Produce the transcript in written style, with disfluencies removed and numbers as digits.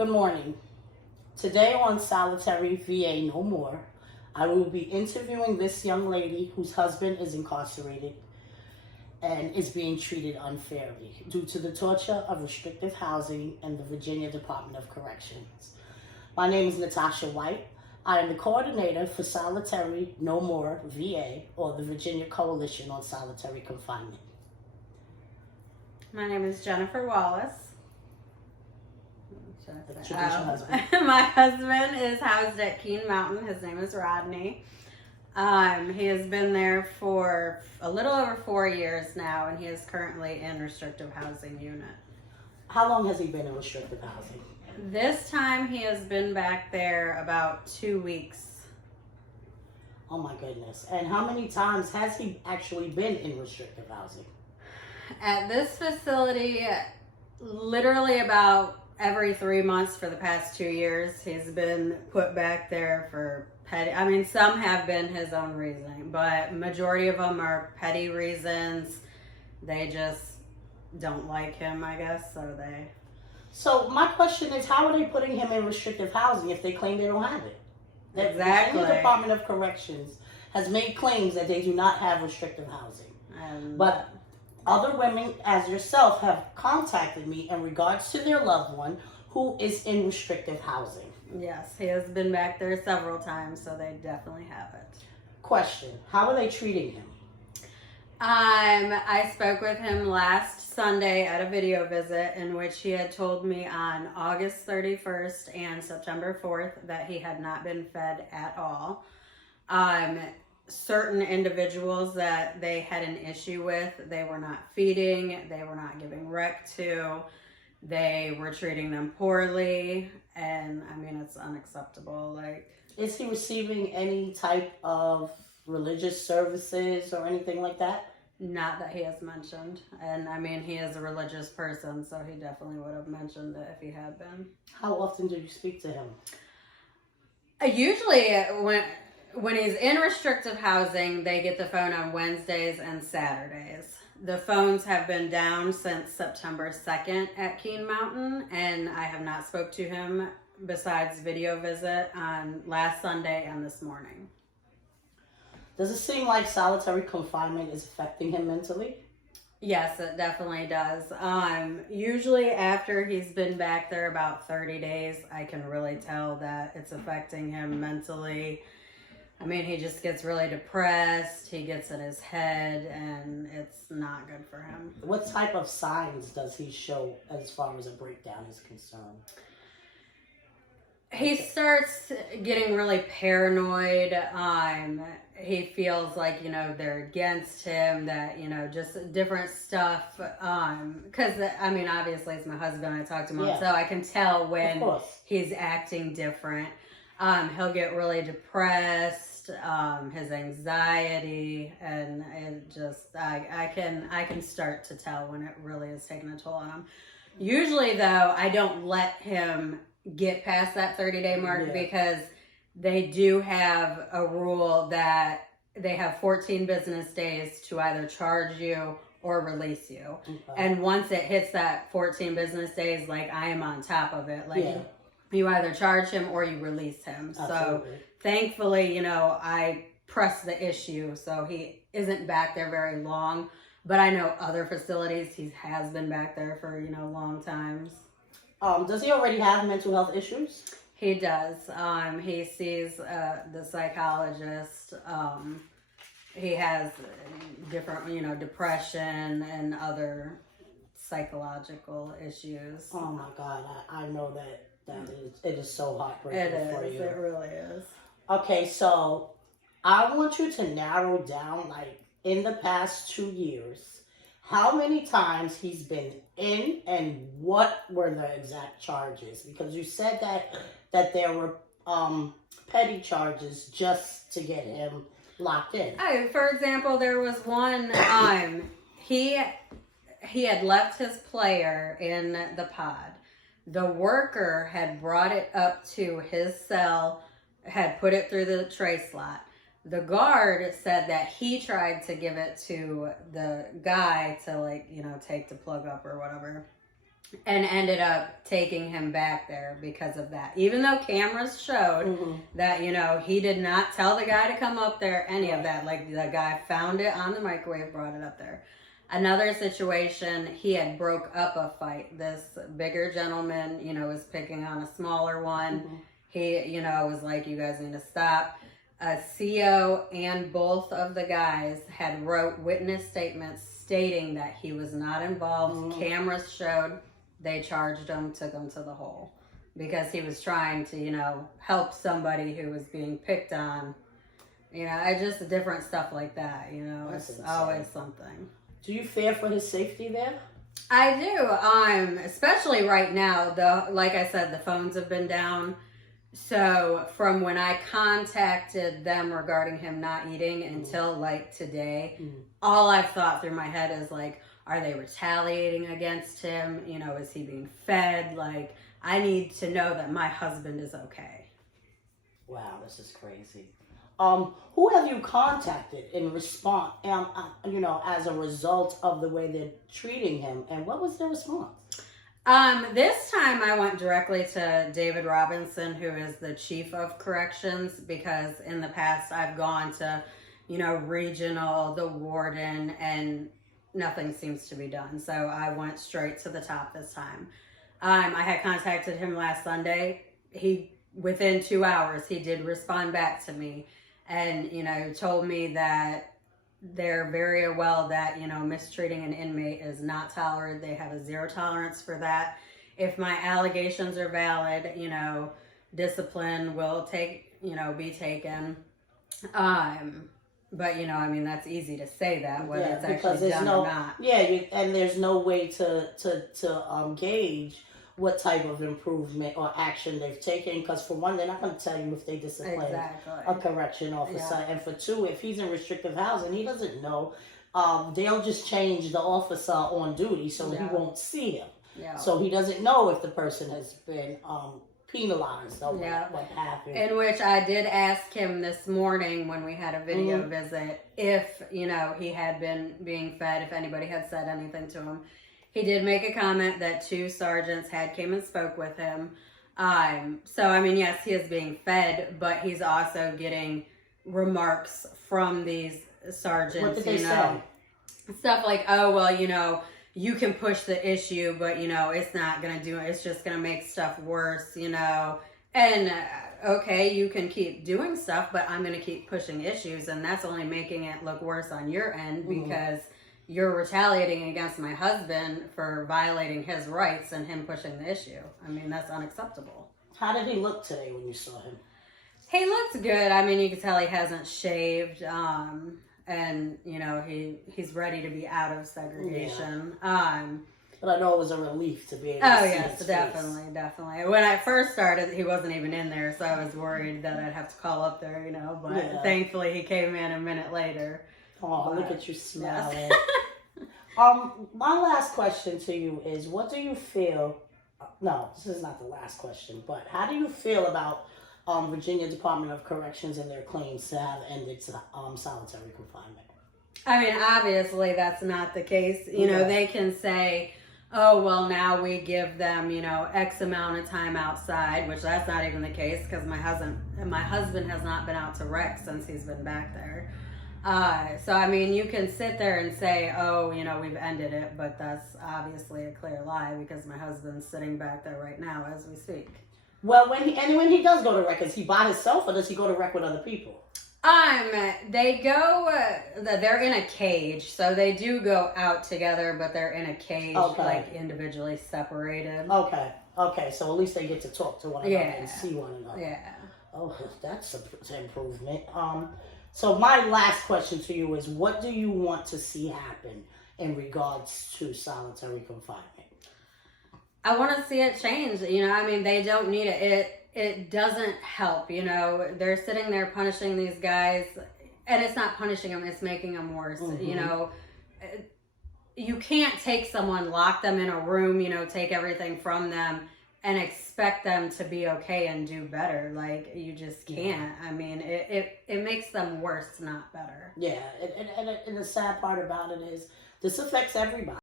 Good morning. Today on Solitary VA No More, I will be interviewing this young lady whose husband is incarcerated and is being treated unfairly due to the torture of restrictive housing in the Virginia Department of Corrections. My name is Natasha White. I am the coordinator for Solitary No More VA, or the Virginia Coalition on Solitary Confinement. My name is Jennifer Wallace. Introduce your husband. My husband is housed at Keene Mountain. His name is Rodney. He has been there for a little over 4 years now, and he is currently in restrictive housing unit. How long has he been in restrictive housing? This time he has been back there about 2 weeks. Oh my goodness. And how many times has he actually been in restrictive housing? At this facility, literally about every 3 months for the past 2 years, he's been put back there for petty. I mean, some have been his own reasoning, but majority of them are petty reasons. They just don't like him, I guess, So my question is, how are they putting him in restrictive housing if they claim they don't have it? The Exactly. Virginia Department of Corrections has made claims that they do not have restrictive housing. But other women, as yourself, have contacted me in regards to their loved one who is in restrictive housing. Yes, he has been back there several times, so they definitely have it. Question, how are they treating him? I spoke with him last Sunday at a video visit in which he had told me on August 31st and September 4th that he had not been fed at all. Certain individuals that they had an issue with, they were not feeding, they were not giving rec to, they were treating them poorly, and I mean, it's unacceptable. Is he receiving any type of religious services or anything like that? Not that he has mentioned. And I mean, he is a religious person, so he definitely would have mentioned it if he had been. How often do you speak to him? Usually when he's in restrictive housing, they get the phone on Wednesdays and Saturdays. The phones have been down since September 2nd at Keene Mountain, and I have not spoke to him besides video visit on last Sunday and this morning. Does it seem like solitary confinement is affecting him mentally? Yes, it definitely does. Usually after he's been back there about 30 days, I can really tell that it's affecting him mentally. I mean, he just gets really depressed, he gets in his head, and it's not good for him. What type of signs does he show as far as a breakdown is concerned? He starts getting really paranoid. He feels like, they're against him, that, just different stuff. Because, I mean, obviously it's my husband, I talk to him, so I can tell when he's acting different. He'll get really depressed, his anxiety, and it just, I can start to tell when it really is taking a toll on him. Usually, though, I don't let him get past that 30-day mark because they do have a rule that they have 14 business days to either charge you or release you. Okay. And once it hits that 14 business days, I am on top of it. You either charge him or you release him. Absolutely. So thankfully, I press the issue so he isn't back there very long. But I know other facilities, he has been back there for, long times. Does he already have mental health issues? He does. He sees the psychologist. He has different, depression and other psychological issues. Oh my God, I know that it is so heartbreaking for you. It really is. Okay, so I want you to narrow down, in the past 2 years, how many times he's been in and what were the exact charges? Because you said that there were petty charges just to get him locked in. For example, there was one, he had left his player in the pod. The worker had brought it up to his cell, had put it through the tray slot. The guard said that he tried to give it to the guy to take the plug up or whatever. and ended up taking him back there because of that. Even though cameras showed that, you know, he did not tell the guy to come up there, any of that. Like, the guy found it on the microwave, brought it up there. Another situation, he had broke up a fight. This bigger gentleman, you know, was picking on a smaller one. He, you know, was like, you guys need to stop. CO and both of the guys had wrote witness statements stating that he was not involved. Cameras showed. They charged him, took him to the hole because he was trying to, you know, help somebody who was being picked on. You know, I just different stuff like that, you know. That's it's insane. always something. Do you fear for his safety there? I do. Especially right now, like I said, the phones have been down. So from when I contacted them regarding him not eating until like today, all I've thought through my head is like, are they retaliating against him? You know, is he being fed? Like, I need to know that my husband is okay. Wow, this is crazy. Who have you contacted in response, you know, as a result of the way they're treating him, and what was their response? This time I went directly to David Robinson, who is the chief of corrections, because in the past I've gone to, you know, regional, the warden, and nothing seems to be done. So I went straight to the top this time. I had contacted him last Sunday. Within 2 hours, he did respond back to me and, you know, told me that they're very well that, you know, mistreating an inmate is not tolerated. They have a zero tolerance for that. If my allegations are valid, you know, discipline will be taken. But, you know, I mean, that's easy to say that, whether it's actually done or not. Yeah, and there's no way to gauge what type of improvement or action they've taken, because for one, they're not going to tell you if they discipline a correction officer, and for two, if he's in restrictive housing, he doesn't know. They'll just change the officer on duty, so he won't see him. So he doesn't know if the person has been penalized or what happened. In which I did ask him this morning when we had a video visit if, you know, he had been being fed, if anybody had said anything to him. He did make a comment that 2 sergeants had came and spoke with him. So, I mean, yes, he is being fed, but he's also getting remarks from these sergeants. What did they say? Stuff like, oh, well, you know, you can push the issue, but, you know, it's not going to do it. It's just going to make stuff worse, you know. And, okay, you can keep doing stuff, but I'm going to keep pushing issues, and that's only making it look worse on your end because you're retaliating against my husband for violating his rights and him pushing the issue. I mean, that's unacceptable. How did he look today when you saw him? He looked good. I mean, you can tell he hasn't shaved. And, you know, he's ready to be out of segregation. But I know it was a relief to be able to see his definitely. When I first started, he wasn't even in there, so I was worried that I'd have to call up there, you know. But thankfully, he came in a minute later. Oh, look at you smiling. My last question to you is, what do you feel, no, this is not the last question, but how do you feel about Virginia Department of Corrections and their claims to have ended solitary confinement? I mean, obviously that's not the case. You know, they can say, oh, well, now we give them, you know, X amount of time outside, which that's not even the case because my husband has not been out to rec since he's been back there. So, I mean, you can sit there and say, oh, you know, we've ended it, but that's obviously a clear lie because my husband's sitting back there right now as we speak. Well, when he does go to rec, is he by himself or does he go to rec with other people? They go, they're in a cage, so they do go out together, but they're in a cage, like individually separated. Okay, so at least they get to talk to one another and see one another. Yeah. Oh, that's an improvement. So my last question to you is, what do you want to see happen in regards to solitary confinement? I want to see it change. You know, I mean, they don't need it. It doesn't help. You know, they're sitting there punishing these guys, and it's not punishing them, it's making them worse. You know, you can't take someone, lock them in a room, you know, take everything from them, and expect them to be okay and do better. Like, you just can't. I mean, it makes them worse, not better. Yeah, and the sad part about it is this affects everybody.